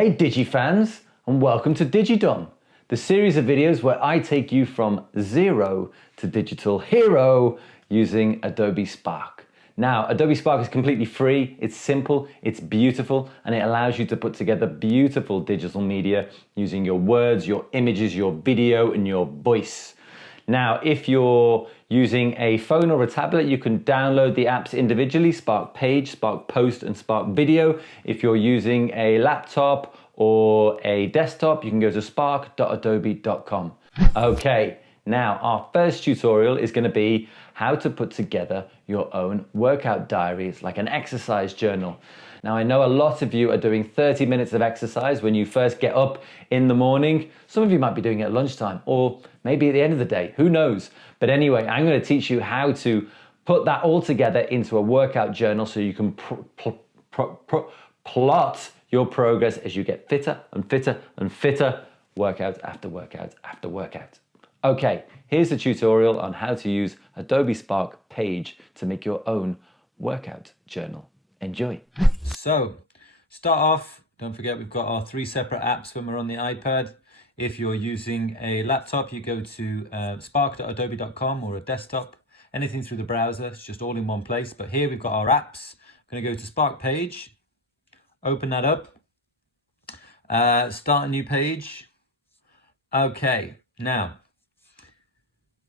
Hey Digi fans, and welcome to DigiDom, the series of videos where I take you from zero to digital hero using Adobe Spark. Now, Adobe Spark is completely free, it's simple, it's beautiful, and it allows you to put together beautiful digital media using your words, your images, your video, and your voice. Now, if you're using a phone or a tablet, you can download the apps individually, Spark Page, Spark Post, and Spark Video. If you're using a laptop or a desktop, you can go to spark.adobe.com. Okay, now our first tutorial is going to be how to put together your own workout diaries, like an exercise journal. Now, I know a lot of you are doing 30 minutes of exercise when you first get up in the morning. Some of you might be doing it at lunchtime or maybe at the end of the day, who knows? But anyway, I'm going to teach you how to put that all together into a workout journal so you can plot your progress as you get fitter and fitter and fitter, workout after workout after workout. Okay, here's the tutorial on how to use Adobe Spark Page to make your own workout journal. Enjoy. So, start off, don't forget we've got our 3 separate apps when we're on the iPad. If you're using a laptop, you go to spark.adobe.com or a desktop, anything through the browser, it's just all in one place. But here we've got our apps. I'm going to go to Spark Page, open that up, start a new page. Okay, now,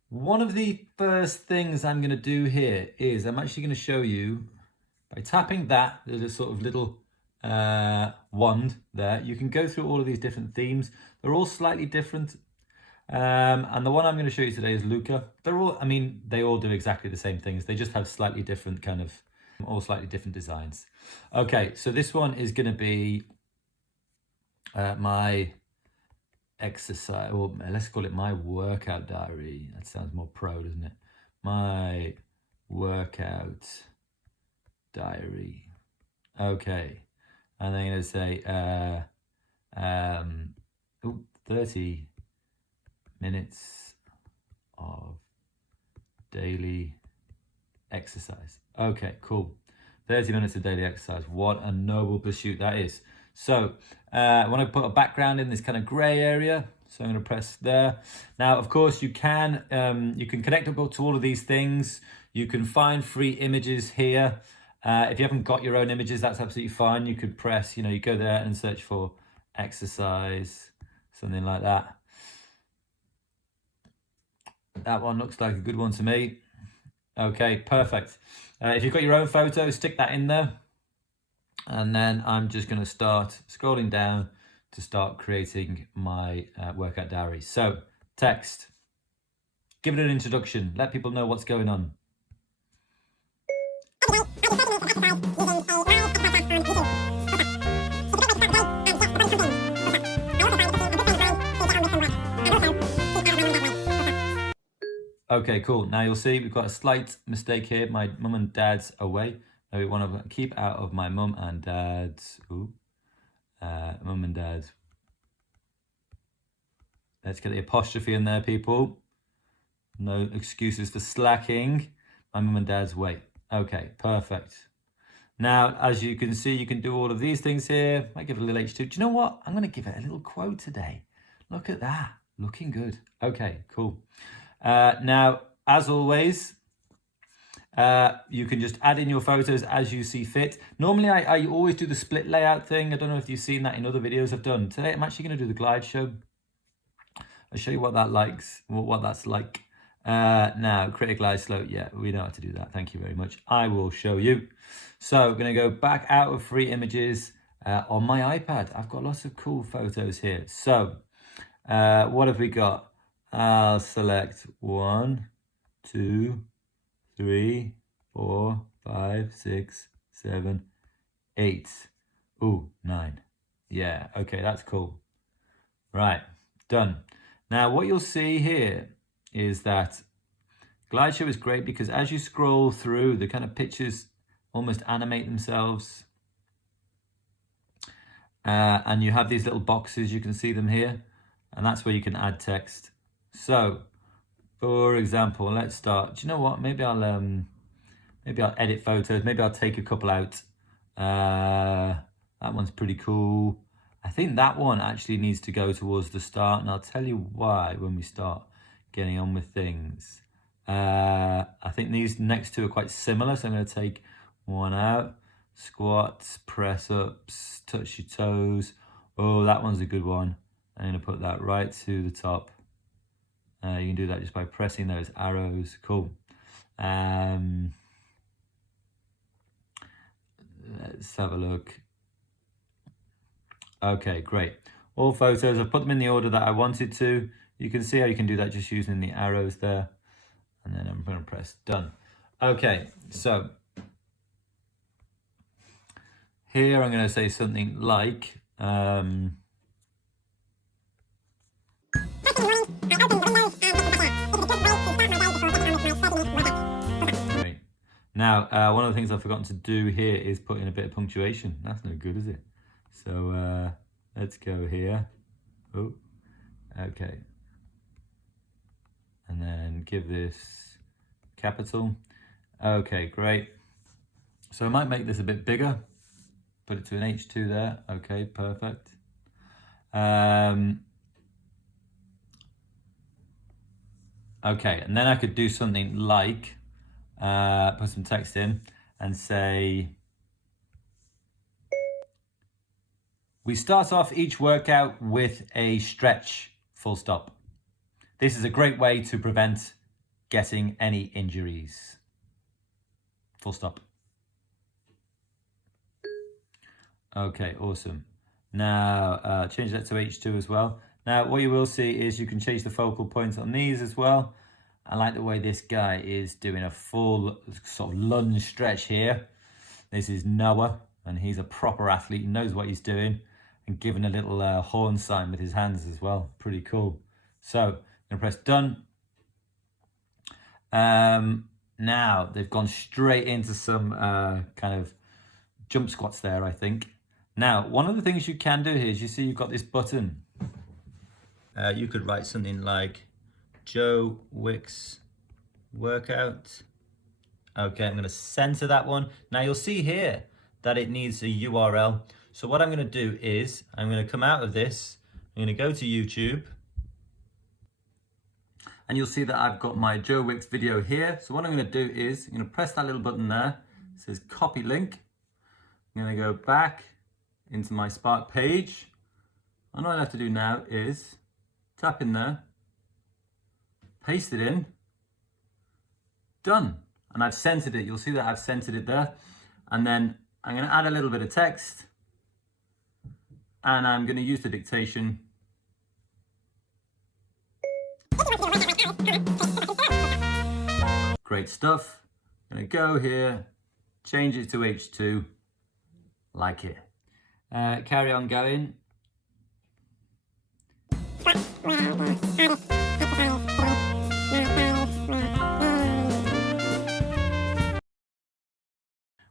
one of the first things I'm going to do here is I'm actually going to show you, by tapping that, there's a sort of little wand there. You can go through all of these different themes. They're all slightly different. And the one I'm going to show you today is Luca. They're all, I mean, they all do exactly the same things. They just have slightly different kind of, all slightly different designs. Okay, so this one is going to be my exercise, or let's call it my workout diary. That sounds more pro, doesn't it? My workout diary. Okay, and then I'm going to say 30 minutes of daily exercise. Okay, cool. 30 minutes of daily exercise. What a noble pursuit that is. So I want to put a background in this kind of gray area, so I'm going to press there. Now, of course, you can connect up to all of these things. You can find free images here. If you haven't got your own images, that's absolutely fine. You could press, you go there and search for exercise, something like that. That one looks like a good one to me. Okay, perfect. If you've got your own photo, stick that in there. And then I'm just going to start scrolling down to start creating my workout diary. So, text. Give it an introduction. Let people know what's going on. Okay, cool. Now you'll see we've got a slight mistake here. My mum and dad's away. Now we want to keep out of my mum and dad's. Mum and dad's. Let's get the apostrophe in there, people. No excuses for slacking. My mum and dad's way. Okay, perfect. Now, as you can see, you can do all of these things here. I give it a little H2. Do you know what? I'm going to give it a little quote today. Look at that. Looking good. Okay, cool. Now, as always, you can just add in your photos as you see fit. Normally, I always do the split layout thing. I don't know if you've seen that in other videos I've done. Today, I'm actually going to do the glide show. I'll show you what that's like. Now, create a glide slope. Yeah, we know how to do that. Thank you very much. I will show you. So, I'm going to go back out of free images on my iPad. I've got lots of cool photos here. So, what have we got? I'll select 1, 2, 3, 4, 5, 6, 7, 8. Ooh, 9. Yeah, okay, that's cool. Right, done. Now, what you'll see here is that Glideshow is great because as you scroll through, the kind of pictures almost animate themselves. And you have these little boxes, you can see them here, and that's where you can add text. So, for example, let's start. Do you know what? Maybe I'll edit photos. Maybe I'll take a couple out. That one's pretty cool. I think that one actually needs to go towards the start, and I'll tell you why when we start getting on with things. I think these next two are quite similar, so I'm going to take one out. Squats, press ups, touch your toes. Oh, that one's a good one. I'm going to put that right to the top. You can do that just by pressing those arrows. Cool. Let's have a look. Okay, great. All photos, I've put them in the order that I wanted to. You can see how you can do that just using the arrows there. And then I'm going to press done. Okay, so here I'm going to say something like, great. Now, one of the things I've forgotten to do here is put in a bit of punctuation. That's no good, is it? So let's go here. Oh, okay. And then give this capital. Okay, great. So I might make this a bit bigger. Put it to an H2 there. Okay, perfect. Okay, and then I could do something like, put some text in and say, we start off each workout with a stretch, full stop. This is a great way to prevent getting any injuries. Full stop. Okay, awesome. Now, change that to H2 as well. Now, what you will see is you can change the focal points on these as well. I like the way this guy is doing a full sort of lunge stretch here. This is Noah, and he's a proper athlete. He knows what he's doing, and giving a little horn sign with his hands as well. Pretty cool. So, I'm going to press done. Now, they've gone straight into some kind of jump squats there, I think. Now, one of the things you can do here is you see you've got this button. You could write something like Joe Wicks workout. Okay, I'm going to center that one. Now you'll see here that it needs a URL. So what I'm going to do is I'm going to come out of this. I'm going to go to YouTube. And you'll see that I've got my Joe Wicks video here. So what I'm going to do is I'm going to press that little button there. It says copy link. I'm going to go back into my Spark page. And all I have to do now is tap in there, paste it in, done. And I've centered it. You'll see that I've centered it there. And then I'm going to add a little bit of text. And I'm going to use the dictation. Great stuff. I'm going to go here, change it to H2, like it. Carry on going.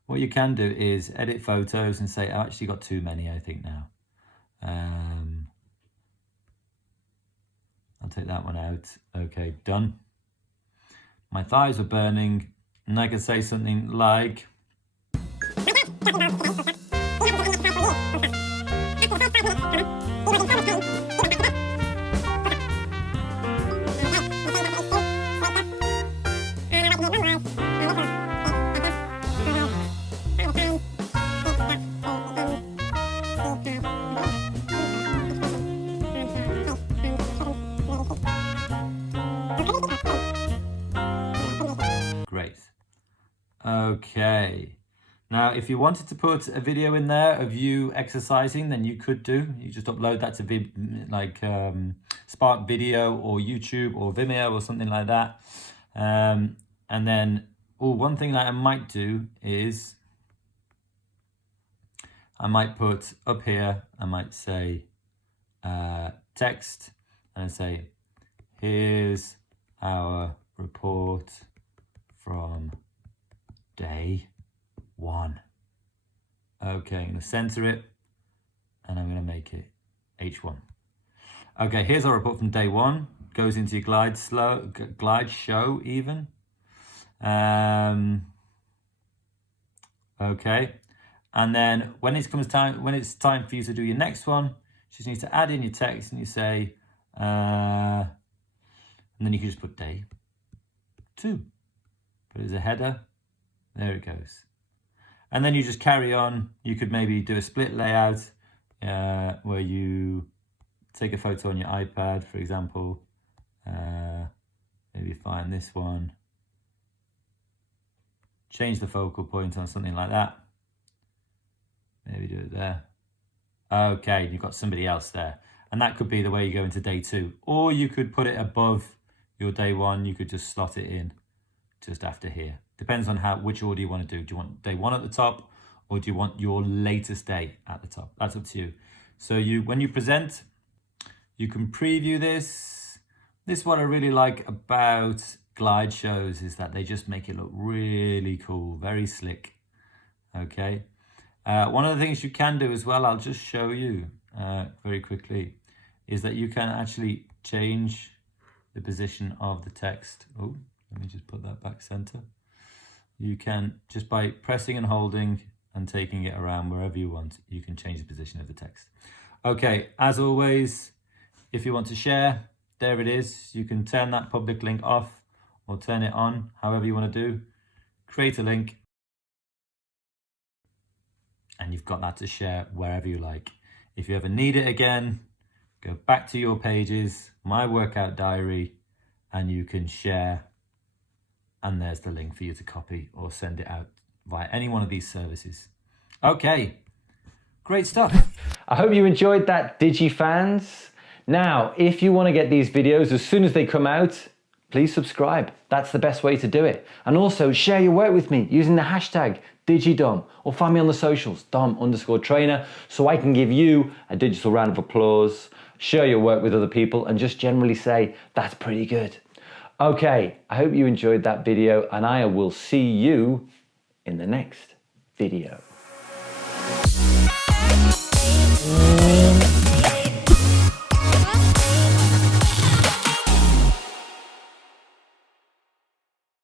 What you can do is edit photos and say, I've actually got too many, I think now. I'll take that one out. Okay, done. My thighs are burning, and I can say something like, great. Okay. Now, if you wanted to put a video in there of you exercising, then you could do. You just upload that to Spark Video or YouTube or Vimeo or something like that. And then, one thing that I might do is I might put up here, I might say text and say, here's our report from day 1. Okay, I'm going to center it and I'm going to make it H1. Okay, here's our report from day 1. Goes into your glide show even. Okay, and then when it's time for you to do your next one, Just need to add in your text and you say, and then you can just put day 2. Put it as a header. There it goes. And then you just carry on. You could maybe do a split layout where you take a photo on your iPad, for example. Maybe find this one. Change the focal point on something like that. Maybe do it there. Okay, you've got somebody else there. And that could be the way you go into day 2. Or you could put it above your day 1. You could just slot it in just after here. Depends on which order you want to do. Do you want day 1 at the top, or do you want your latest day at the top? That's up to you. So when you present, you can preview this. This is what I really like about glide shows, is that they just make it look really cool, very slick. Okay. One of the things you can do as well, I'll just show you very quickly, is that you can actually change the position of the text. Oh, let me just put that back center. You can, just by pressing and holding and taking it around wherever you want, you can change the position of the text. Okay, as always, if you want to share, there it is. You can turn that public link off or turn it on, however you want to do. Create a link, and you've got that to share wherever you like. If you ever need it again, go back to your pages, my workout diary, and you can share, and there's the link for you to copy or send it out via any one of these services. Okay, great stuff. I hope you enjoyed that, Digi fans. Now, if you want to get these videos as soon as they come out, please subscribe. That's the best way to do it. And also share your work with me using the hashtag DigiDom, or find me on the socials, Dom_Traynor, so I can give you a digital round of applause, share your work with other people, and just generally say, that's pretty good. Okay, I hope you enjoyed that video, and I will see you in the next video.